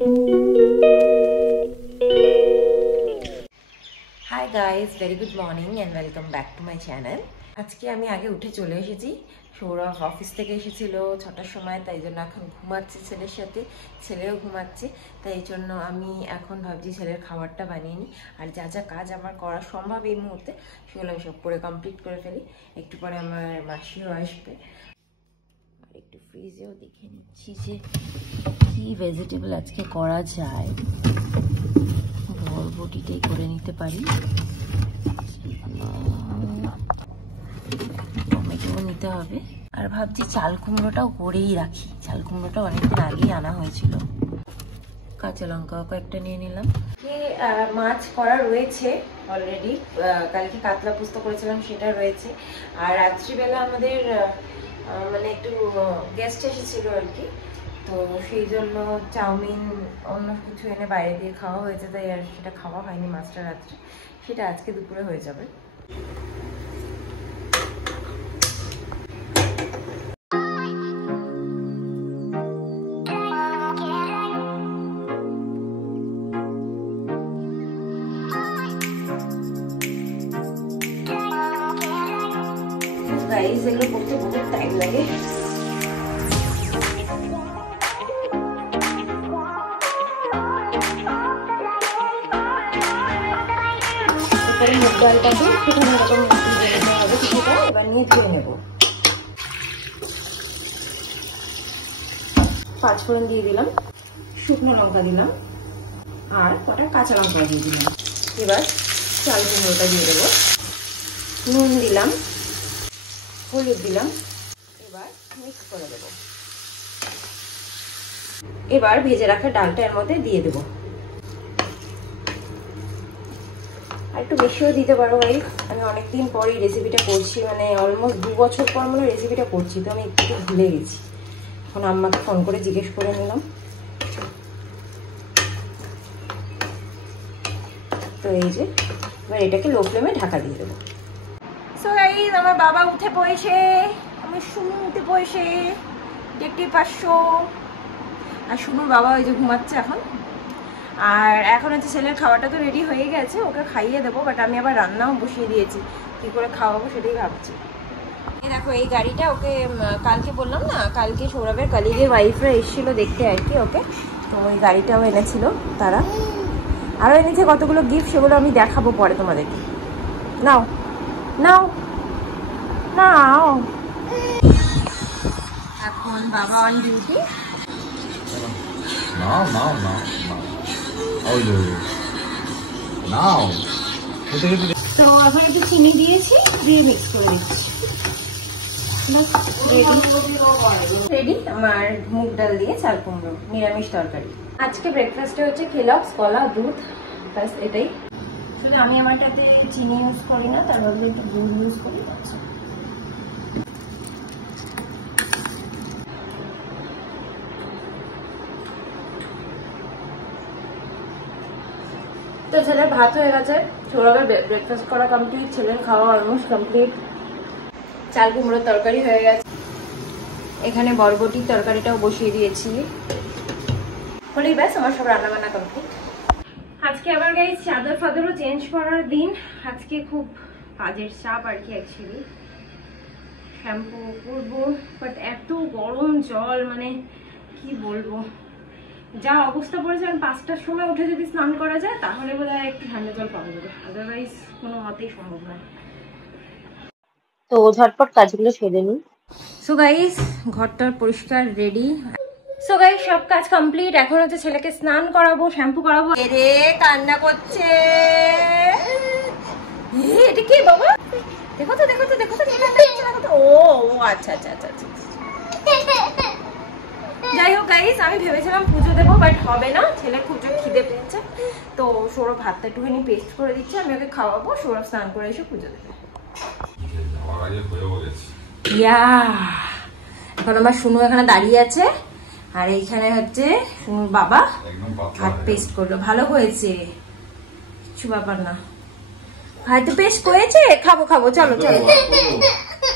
Hi guys, very good morning and welcome back to my channel. আজকে আমি আগে উঠে চলে এসেছি। সৌরভ অফিস থেকে এসেছিল 6টার সময়, তাই জন্য এখন ঘুমাচ্ছে ছেলের সাথে, ছেলেও ঘুমাচ্ছে। তাই জন্য আমি এখন ভাবছি ছেলের খাবারটা বানিয়ে নিই, আর যা যা কাজ আমার করা সম্ভব এই মুহূর্তে সেগুলো আমি সব করে কমপ্লিট করে ফেলি। একটু পরে আমার মাসিও আসবে। আর একটু ফ্রিজেও দেখে নিচ্ছি যে কি ভেজিটেবল আজকে করা যায়। বরবটিটাই করে নিতে পারি, টমেটো নিতে হবে। আর ভাবছি চাল কুমড়োটাও করেই রাখি, চাল কুমড়োটা অনেকদিন আগেই আনা হয়েছিল। কাঁচা লঙ্কাও কয়েকটা নিয়ে নিলাম। মাছ করা রয়েছে অলরেডি, কালকে কাতলা পোস্ত করেছিলাম সেটা রয়েছে। আর রাত্রিবেলা আমাদের মানে একটু গেস্ট এসেছিল আর কি, তো সেই জন্য চাউমিন অন্য কিছু এনে বাইরে দিয়ে খাওয়া হয়েছে, তাই আর সেটা খাওয়া হয়নি মাছটা রাত্রে। সেটা আজকে দুপুরে হয়ে যাবে। গাইস, এগুলো করতে বহুত টাইম লাগে। মুগ ডালটাকে শুকনো রকম হবে, কিছুটা এবার নিয়ে ধুয়ে নেব। 5 ফোড়ন দিয়ে দিলাম, শুকনো লঙ্কা দিলাম, আর কটা কাঁচা লঙ্কা দিয়ে দিলাম। এবার চাল কুমড়োটা দিয়ে দেবো, নুন দিলাম, হলুদ দিলাম, এবার মিক্স করে দেবো। এবার ভেজে রাখা ডালটা এর মধ্যে দিয়ে দেবো। আর একটু বেশিও দিতে পারো ভাই, আমি অনেকদিন পরই রেসিপিটা করছি, মানে অলমোস্ট 2 বছর পর মনে রেসিপিটা করছি, তো আমি একটু ভুলে গেছি। এখন আম্মাকে ফোন করে জিজ্ঞেস করে নিলাম। তো এই যে এবার এটাকে লো ফ্লেমে ঢাকা দিয়ে দেবো। সো গাইস, আমার বাবা উঠে পড়েছে, আমার শুনু উঠে পড়েছে, দেখতে পাচ্ছো। আর শুনুর বাবা ওই যে ঘুমাচ্ছে এখন। আর এখন হচ্ছে ছেলের খাওয়াটা তো রেডি হয়ে গেছে, ওকে খাইয়ে দেবো, বাট আমি আবার রান্নাও বসিয়ে দিয়েছি, কি করে খাওয়াবো সেটাই ভাবছি। এই দেখো, এই গাড়িটা ওকে কালকে বললাম না, কালকে সৌরভের কলিগের ওয়াইফরা এসেছিল দেখতে আর কি ওকে, তো ওই গাড়িটাও এনেছিল তারা। আরও এনেছে কতগুলো গিফট, সেগুলো আমি দেখাবো পরে তোমাদেরকে। নাও নাও নাও। এখন বাবা অন ডিউটি। নাও নাও নাও নাও। তো এখন একটু চিনি দিয়েছি, দিয়ে মিক্স করে দিচ্ছি। রেডি আমার মুগ ডাল দিয়ে চাল কুমড়ো নিরামিষ তরকারি। আজকে ব্রেকফাস্টে হচ্ছে কেলগস, কলা, দুধ, ব্যাস এটাই। আসলে আমি আমারটাতে চিনি ইউজ করি না, তার বদলে একটু দুধ ইউজ করি। তো ছেলের ভাত হয়ে গেছে, সৌরভের ব্রেকফাস্ট করা কমপ্লিট, ছেলের খাওয়া অলমোস্ট কমপ্লিট। চাল কুমড়োর তরকারি হয়ে গেছে, এখানে বরবটির তরকারিটাও বসিয়ে দিয়েছি, হলেই ব্যাস আমার সব রান্নাবান্না কমপ্লিট। আজকে আবার গাইস চাদর ফাদরও চেঞ্জ করার দিন, আজকে খুব কাজের চাপ আর কি। অ্যাকচুয়ালি শ্যাম্পু করবো, বাট এত গরম জল, মানে কি বলবো, যা অবস্থা পড়েছে। আমি 5টার সময় উঠে যদি স্নান করা যায় তাহলে বোধহয় একটু ঠান্ডা জল পাওয়া যাবে, আদারওয়াইজ কোনো মতেই সম্ভব নয়। তো ঝটপট কাজগুলো সেরে নিই। সো গাইস, ঘরটার পরিষ্কার রেডি। সো গাইস, সব কাজ কমপ্লিট। এখন হচ্ছে ছেলেকে স্নান করাবো, শ্যাম্পু করাবো। এরে কান্না করছে, এটা কি বাবা? দেখো তো দেখো তো দেখো তো, ও আচ্ছা আচ্ছা আচ্ছা আচ্ছা। যাই হোক গাইস, আমি ভেবেছিলাম পুজো দেবো, বাট হবে না, ছেলে খুব খিদে পেয়েছে। তো সৌরভ ভাতটা একটুখানি পেস্ট করে দিচ্ছে, আমি ওকে খাওয়াবো, সৌরভ স্নান করে এসে পুজো দেবে। এখন আমার শুনু এখানে দাঁড়িয়ে আছে, আর এইখানে হচ্ছে শুনুর বাবা ভাত পেস্ট করলো। ভালো হয়েছে, কিছু ব্যাপার না, ভাত পেস্ট করেছে, খাবো খাবো, চলো চলো।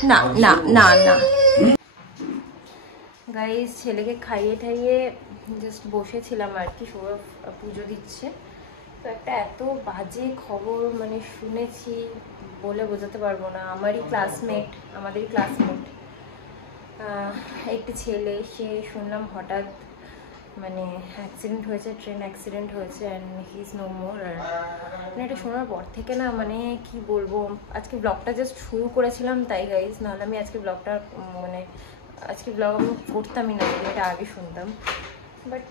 না না না না গাইস, ছেলেকে খাইয়ে ঠাইয়ে জাস্ট বসেছিলাম আর কি, সৌরভ পুজো দিচ্ছে। তো একটা এত বাজে খবর মানে শুনেছি, বলে বোঝাতে পারবো না। আমাদেরই ক্লাসমেট একটি ছেলে, সে শুনলাম হঠাৎ মানে অ্যাক্সিডেন্ট হয়েছে, ট্রেন অ্যাক্সিডেন্ট হয়েছে, and he is no more. আর মানে এটা শোনার পর থেকে না মানে কি বলবো, আজকে ব্লগটা জাস্ট শুরু করেছিলাম তাই গাইজ, নাহলে আমি আজকে ব্লগটা মানে আজকে ব্লগ আমি করতামই না, এটা আগে শুনতাম। বাট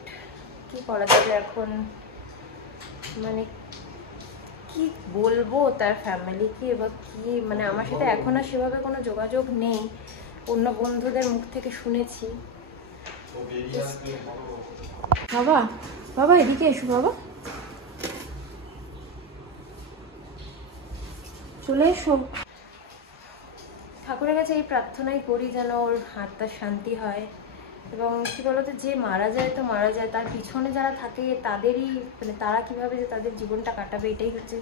কি করা যাবে এখন, মানে কি বলবো তার ফ্যামিলিকে বা কি, মানে আমার সাথে এখন আর সেভাবে কোনো যোগাযোগ নেই, অন্য বন্ধুদের মুখ থেকে শুনেছি। বাবা বাবা এদিকে এসো, বাবা চলে এসো। ঠাকুরের কাছে এই প্রার্থনাই করি যেন ওর আত্মার শান্তি হয়। এবং কি বলতো, যে মারা যায় তো মারা যায়, তার পিছনে যারা থাকে তাদেরই মানে তারা কিভাবে যে তাদের জীবনটা কাটাবে, এটাই হচ্ছে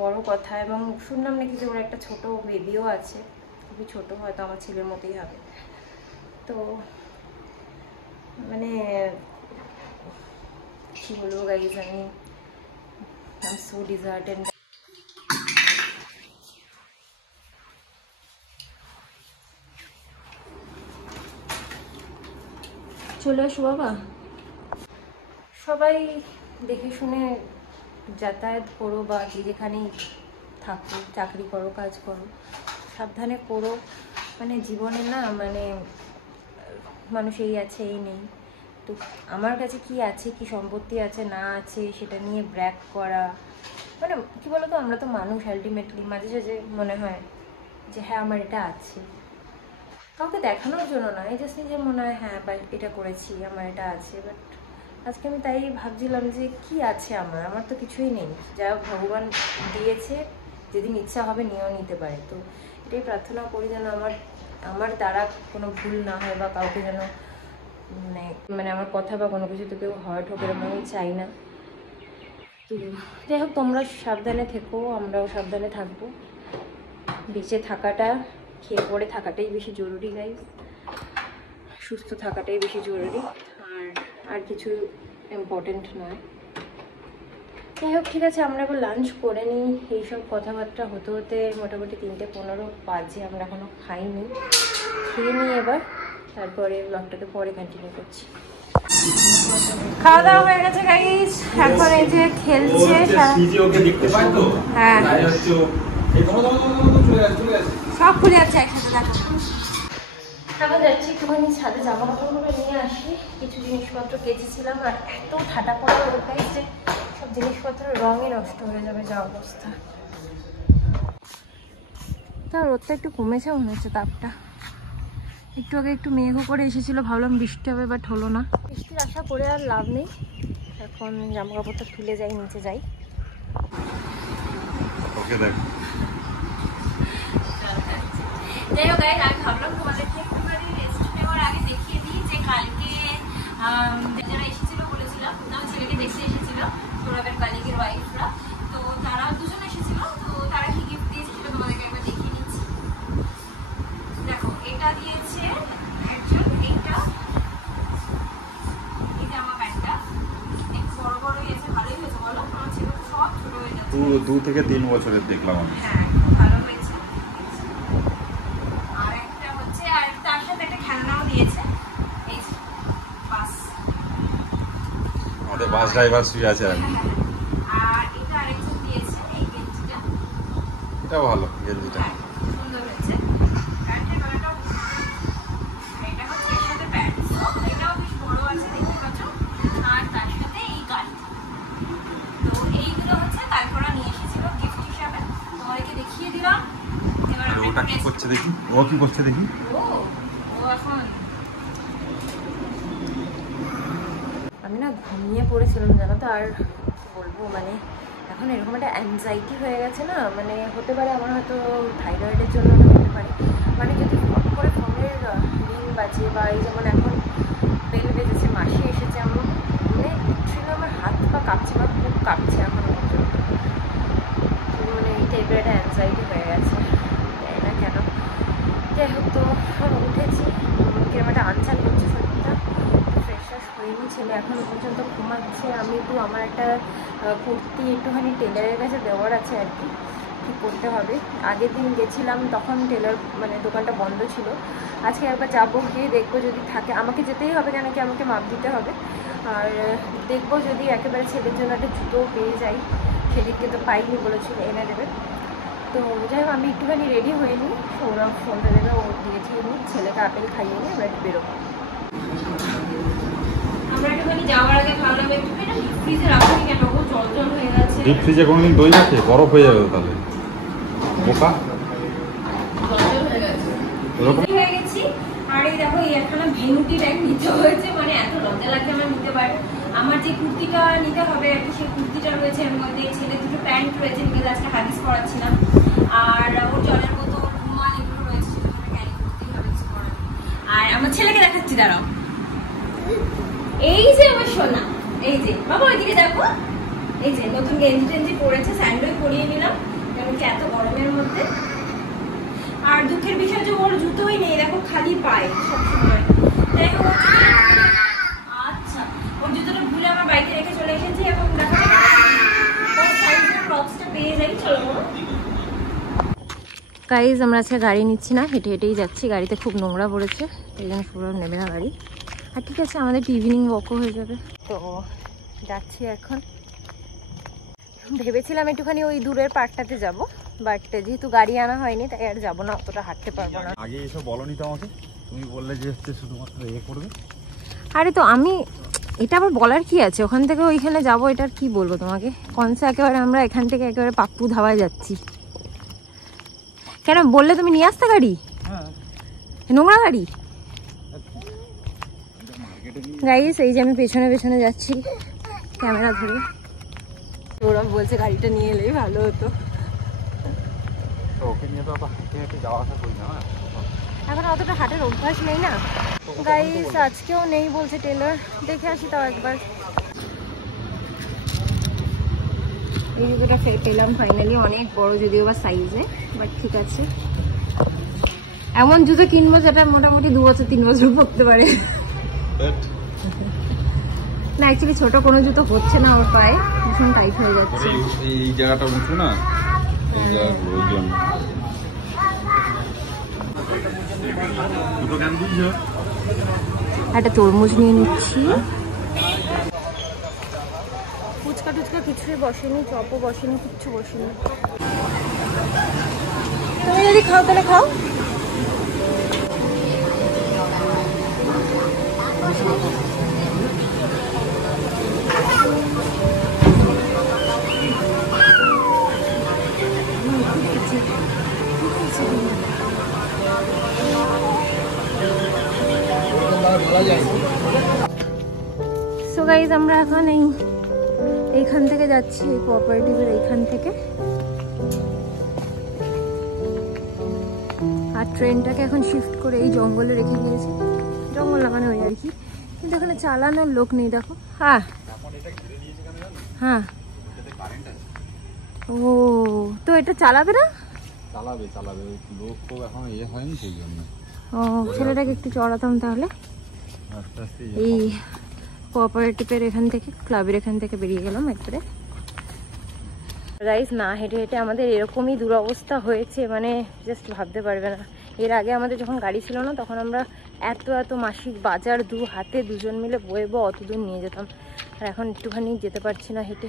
বড় কথা। এবং শুনলাম নাকি যে ওর একটা ছোট বেবিও আছে, খুবই ছোট, হয়তো আমার ছেলের মতোই হবে। তো মানে কি বলবো গাইজ, আমি আই এম সো ডিজার্টেড। চলে এসো বাবা। সবাই দেখে শুনে যাতায়াত করো, বা যে যেখানেই থাকো, চাকরি করো, কাজ করো, সাবধানে করো। মানে জীবনে না মানে মানুষ এই আছে এই নেই, তো আমার কাছে কি আছে, কি সম্পত্তি আছে না আছে সেটা নিয়ে ব্র্যাগ করা, মানে কি বলতো, আমরা তো মানুষ আলটিমেটলি। মাঝে সাঝে মনে হয় যে হ্যাঁ আমার এটা আছে, কাউকে দেখানোর জন্য না, এই জাস্ট নিজের মনে হয় হ্যাঁ বা এটা করেছি, আমার এটা আছে। বাট আজকে আমি তাই ভাবছিলাম যে কি আছে আমার তো কিছুই নেই, যা ভগবান দিয়েছে, যেদিন ইচ্ছা হবে নিয়েও নিতে পারে। তো এটাই প্রার্থনা করি যেন আমার দ্বারা কোনো ভুল না হয়, বা কাউকে যেন মানে আমার কথা বা কোনো কিছুতে কেউ হার্ট হোক, এরকম আমি চাই না। তো যাই হোক, তোমরা সাবধানে থেকো, আমরাও সাবধানে থাকবো। বেঁচে থাকাটা, খেয়ে পড়ে থাকাটাই বেশি জরুরি গাইজ, সুস্থ থাকাটাই বেশি জরুরি, আর কিছু ইম্পর্টেন্ট নয়। যাই হোক, ঠিক আছে, আমরা এবার লাঞ্চ করে নিই। এইসব কথাবার্তা হতে হতে মোটামুটি 3:15 বাজে, আমরা এখনও খাইনি, খেয়ে নিই এবার, তারপরে ব্লগটাকে পরে কন্টিনিউ করছি। খাওয়া দাওয়া হয়ে গেছে গাইস, এখন এই যে খেলছে। হ্যাঁ সব খুলে যাচ্ছে একসাথে, দেখো। এখন যাচ্ছি একটুখানি ছাদে জামা কাপড়গুলো নিয়ে আসি, কিছু জিনিসপত্র কেচেছিলাম, আর এত ঠাটা পড়া রোদ গাইছে, সব জিনিসপত্রের রঙই নষ্ট হয়ে যাবে, যা অবস্থা। তা রোদটা একটু কমেছে মনে হচ্ছে, তাপটা একটু আগে একটু মেঘও করে এসেছিল, ভাবলাম বৃষ্টি হবে, বাট হলো না। বৃষ্টির আশা করে আর লাভ নেই, এখন জামা কাপড়টা তুলে যাই, নিচে যাই। যাই হোক গাইস, আমি ভাবলাম তোমাদেরকে একটুখানি রেস্ট নেওয়ার আগে দেখিয়ে দিই যে কালকে যারা এসেছিল বলেছিলাম, আমার ছেলেকে দেখতে এসেছিল সৌরভের কলিগের ওয়াইফরা, তো তারা দুজন এসেছিল, তো তারা কি গিফট দিয়েছে সেটা তোমাদেরকে একবার দেখিয়ে নিচ্ছি। দেখো, এটা দিয়েছে একজন, এইটা এই জামা প্যান্টটা একটু বড় বড়ই আছে, ভালোই হয়েছে বলো, আমার ছেলে সব ছোট হয়ে যাচ্ছে, পুরো 2 থেকে 3 বছরের দেখলাম আমি। হ্যাঁ ভালো হয়েছে। আর একটা হচ্ছে, আর তার সাথে একটা খেলনাও দিয়েছে, এই বাস, আমাদের বাস ড্রাইভার শুয়ে আছে আর আর এটা আরেকজন দিয়েছে এই গেঞ্জিটা, এটাও ভালো গেঞ্জিটা, সুন্দর হয়েছে। প্যান্টের গলাটাও এটা হচ্ছে এর সাথে প্যান্ট, এটাও বেশ বড় আছে দেখতে পাচ্ছ, আর তার সাথে এই গাড়ি। তো এইগুলো হচ্ছে তারপরে নিয়ে এসেছিল গিফট হিসাবে, তোমাদেরকে দেখিয়ে দিলাম। এবার ওটা কি করছে দেখি, ও কি করছে দেখি। ও এখন আমি না ঘুমিয়ে পড়েছিলাম জানো তো, আর বলবো মানে এখন এরকম একটা অ্যাংজাইটি হয়ে গেছে না, মানে হতে পারে আমার হয়তো থাইরয়েডের জন্য হতে পারে, মানে যদি ফট করে ফোনের রিং বাজে, বা এই যেমন এখন বেল বেজেছে, মাসি এসেছে, আমার মানে লিটারালি আমার হাত পা কাঁপছে, বা খুব কাঁপছে এখন পর্যন্ত, মানে এই টাইপের একটা অ্যাংজাইটি হয়ে গেছে, জানি না কেন। যাই হোক, তো উঠেছি, কিরকম একটা আনচান করছে শরীরটা, ফ্রেশ ব্রাশ করিনি, ছেলে এখনো পর্যন্ত ঘুমাচ্ছে। আমি একটু আমার একটা কুর্তি একটুখানি টেলারের কাছে দেওয়ার আছে আর কি, ঠিক করতে হবে। আগের দিন গেছিলাম তখন টেলার মানে দোকানটা বন্ধ ছিল। আজকে একবার যাবো, গিয়ে দেখবো যদি থাকে, আমাকে যেতেই হবে কেন কি আমাকে মাপ দিতে হবে। আর দেখবো যদি একেবারে ছেলের জন্য একটা জুতো পেয়ে যাই, সেদিককে তো পাইনি, বলেছিল এনে দেবে। তো যাই হোক আমি একটুখানি রেডি হয়ে নিই, ওরা ফোনটা দেবে, ও দিয়ে নিই, ছেলেকে আপেল খাইয়ে নিয়ে আমরা একটু বেরোবো। আমরা একটুখানি যাওয়ার আগে ভাবলাম একটুখানি ফ্রিজে রাখি কেন, ও জল জল হয়ে গেছে। ডিপ ফ্রিজে কোনোদিন দই আছে? বরফ হয়ে যাবে তাহলে, বোকা হয়ে গেছি। আর এই দেখো এই একখানা ভেনুটি ব্যাগ নিতে হয়েছে, মানে এত লজ্জা লাগছে আমার নিতে পারে। আমার যে কুর্তিটা নিতে হবে আর কি, সেই কুর্তিটা রয়েছে এর মধ্যে, ছেলে দুটো প্যান্ট রয়েছে, বিকজ আজকে হাদিস পড়াচ্ছিলাম। আর ওর জলের বোতল, রুমাল এগুলো রয়েছে, সেগুলো ক্যারি করতেই হবে কিছু করার। আর আমার ছেলেকে দেখাচ্ছি, দাঁড়াও। এই যে আমার সোনা, এই যে বাবা ওইদিকে দেখো, এই যে নতুন গেঞ্জি টেঞ্জি পরেছে, স্যান্ডেল পরিয়ে নিলাম কারণ কি এত গরমের মধ্যে। আর দুঃখের বিষয় যে ওর জুতোই নেই, দেখো খালি পায় সবসময়। তাই হোক, আচ্ছা ওর জুতোটা ভুলে আমার বাইকে রেখে চলে এসেছি। এখন দেখো ক্রক্সটা পেয়ে যাই, চলো। গাইজ আমরা আজকে গাড়ি নিচ্ছি না, হেঁটে হেঁটেই যাচ্ছি। গাড়িতে খুব নোংরা পড়েছে, এই জন্য পুরো নেবে না গাড়ি। আর ঠিক আছে, আমাদের ইভিনিং ওয়াকও হয়ে যাবে। তো যাচ্ছি এখন। ভেবেছিলাম একটুখানি ওই দূরের পার্কটাতে যাব, বাট যেহেতু গাড়ি আনা হয়নি তাই আর যাবো না, অতটা হাঁটতে পারবো না। আগে এসব বলনি তো আমাকে, তুমি বললে যে হচ্ছে শুধুমাত্র করবে। আরে তো আমি এটা আবার বলার কি আছে, ওখান থেকে ওইখানে যাবো, এটার কি বলবো তোমাকে। কনসে একেবারে আমরা এখান থেকে একেবারে পাপ্পু ধাওয়ায় যাচ্ছি। কেন বললে তুমি নিয়ে আসতে গাড়ি? নোংরা গাড়ি। গাইস এই যে আমি পেছনে পেছনে যাচ্ছি ক্যামেরা ধরে, ওরা বলছে গাড়িটা নিয়ে এলেই ভালো হতো। ওকে নিয়ে তো হেঁটে হেঁটে যাওয়া আসা করি না, এখন অতটা হাটের অভ্যাস নেই না। গাইস আজকেও নেই বলছে টেলার, দেখে আসি তাও একবার। এই জুতোটা পেলাম ফাইনালি, অনেক বড় যদিও বা সাইজে, বাট ঠিক আছে। এমন জুতো কিনবো যেটা মোটামুটি 2 বছর 3 বছর পরতে পারে না। অ্যাকচুয়ালি ছোট কোনো জুতো হচ্ছে না ওর পায়ে, ভীষণ টাইট হয়ে যাচ্ছে। এই জায়গাটা উঠো না, এই জায়গা ওই জন্য। একটা তরমুজ নিয়ে নিচ্ছি। ফুচকা টুচকা কিছুই বসেনি, চপও বসেনি, কিচ্ছু বসেনি। তুমি যদি খাও তাহলে খাও। সো গাইজ আমরা এখন এইখান থেকে যাচ্ছি, এই কোঅপারেটিভের এইখান থেকে। আর ট্রেনটাকে এখন শিফট করে এই জঙ্গলে রেখে দিয়েছি, জঙ্গল লাগানো হয় আর কি, কিন্তু এখানে চালানোর লোক নেই। দেখো, হ্যাঁ হ্যাঁ, ও তো এটা চালাবে না? চালাবে চালাবে, লোক তো এখন হয়নি সেই জন্য। ও ছেলেটাকে একটু চড়াতাম তাহলে। এই কোঅপারেটিভের এখান থেকে, ক্লাবের এখান থেকে বেরিয়ে গেলাম একবারে। গাইস না হেঁটে হেঁটে আমাদের এরকমই দুরবস্থা হয়েছে, মানে জাস্ট ভাবতে পারবে না। এর আগে আমাদের যখন গাড়ি ছিল না তখন আমরা এত এত মাসিক বাজার হাতে দুজন মিলে বয়ে অত দূর নিয়ে যেতাম, আর এখন একটুখানি যেতে পারছি না হেঁটে।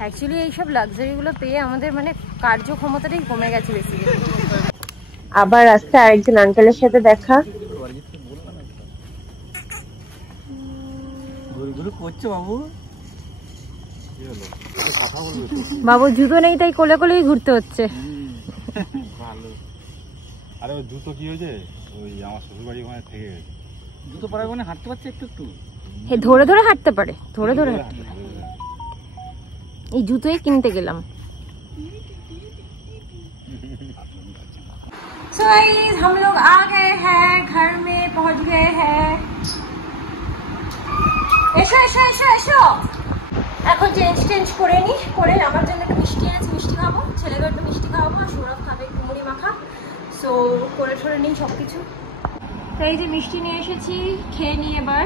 অ্যাকচুয়ালি এইসব লাক্সারিগুলো পেয়ে আমাদের মানে কার্যক্ষমতাটাই কমে গেছে বেসিক্যালি। আবার রাস্তায় আরেকজন আঙ্কেলের সাথে দেখা। বাবু জুতো নেই তাই কোলে কোলেই ঘুরতে হচ্ছে। আরে ওই জুতো কি হয়েছে, ওই আমার শ্বশুর বাড়ি ওখানে থেকে জুতো পরে মানে হাঁটতে পারছে একটু একটু, ধরে ধরে হাঁটতে পারে, ধরে ধরে এই জুতোই কিনতে গেলাম। So guys, हम लोग आ गए हैं, घर में पहुंच गए हैं। এসো এসো এসো এসো, এখন চেঞ্জ করে নি, করে আমার জন্য একটু মিষ্টি এনেছি, মিষ্টি খাবো, ছেলেকে একটু মিষ্টি খাওয়াবো, আর সৌরভ খাবে একটু মুড়ি মাখা। সো করে ঠরে নিই সবকিছু। তো এই যে মিষ্টি নিয়ে এসেছি, খেয়ে নিই এবার।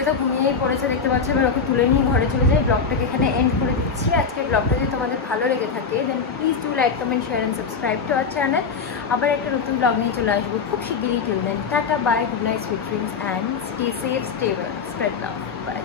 থেকে তো ঘুমিয়েই পড়েছে দেখতে পাচ্ছি, এবার ওকে তুলে নিয়ে ঘরে চলে যাই। ব্লগটাকে এখানে এন্ড করে দিচ্ছি। আজকের ব্লগটা যদি তোমাদের ভালো লেগে থাকে then please do like, comment, share and subscribe to our channel. আবার একটা নতুন ব্লগ নিয়ে চলে আসবো খুব শিগগিরই। Till then tata, bye, good night, sweet dreams and stay safe, stay well, spread love, by.